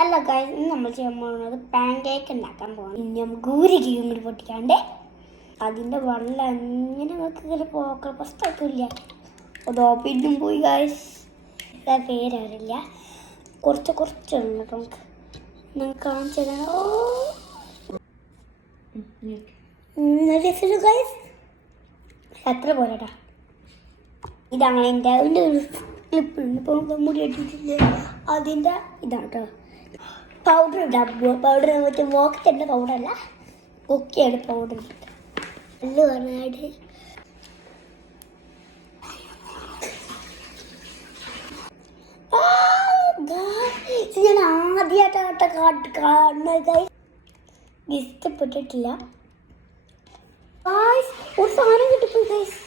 അല്ല ഗൈസ്, ഇന്ന് നമ്മൾ ചെയ്യാൻ പോകുന്നത് പാൻ കേക്ക് ഉണ്ടാക്കാൻ പോകണം. ഇനി നമുക്ക് ഒരു കീഴും കൂടി പൊട്ടിക്കാണ്ട് അതിൻ്റെ വെള്ളം എങ്ങനെ വെക്കുക പോക്ക ഫസ്റ്റാക്കില്ല. അതോ പിന്നും പോയി ഗൈസ്, പേരറിയില്ല. കുറച്ചുണ്ട് നമുക്ക് കാണിച്ചു ഗൈസ്. അത്ര പോരാട്ടാ. ഇതാണ് എൻ്റെ ഒരു ക്ലിപ്പുണ്ട്. ഇപ്പോൾ മുടി അടിച്ചിട്ടില്ല, അതിൻ്റെ ഇതാണ് കേട്ടോ. പൗഡർ ഇടാൻ പൗഡർ മറ്റേ വോക്കത്തിൻ്റെ പൗഡറല്ല, കുക്കിയാണ് പൗഡർ. നല്ല പറഞ്ഞായിട്ട് ഞാൻ ആദ്യമായിട്ടാട്ട കാണുന്നത്. ഇഷ്ടപ്പെട്ടിട്ടില്ല. ഒരു സാധനം കിട്ടിപ്പോയി ഗൈസ്.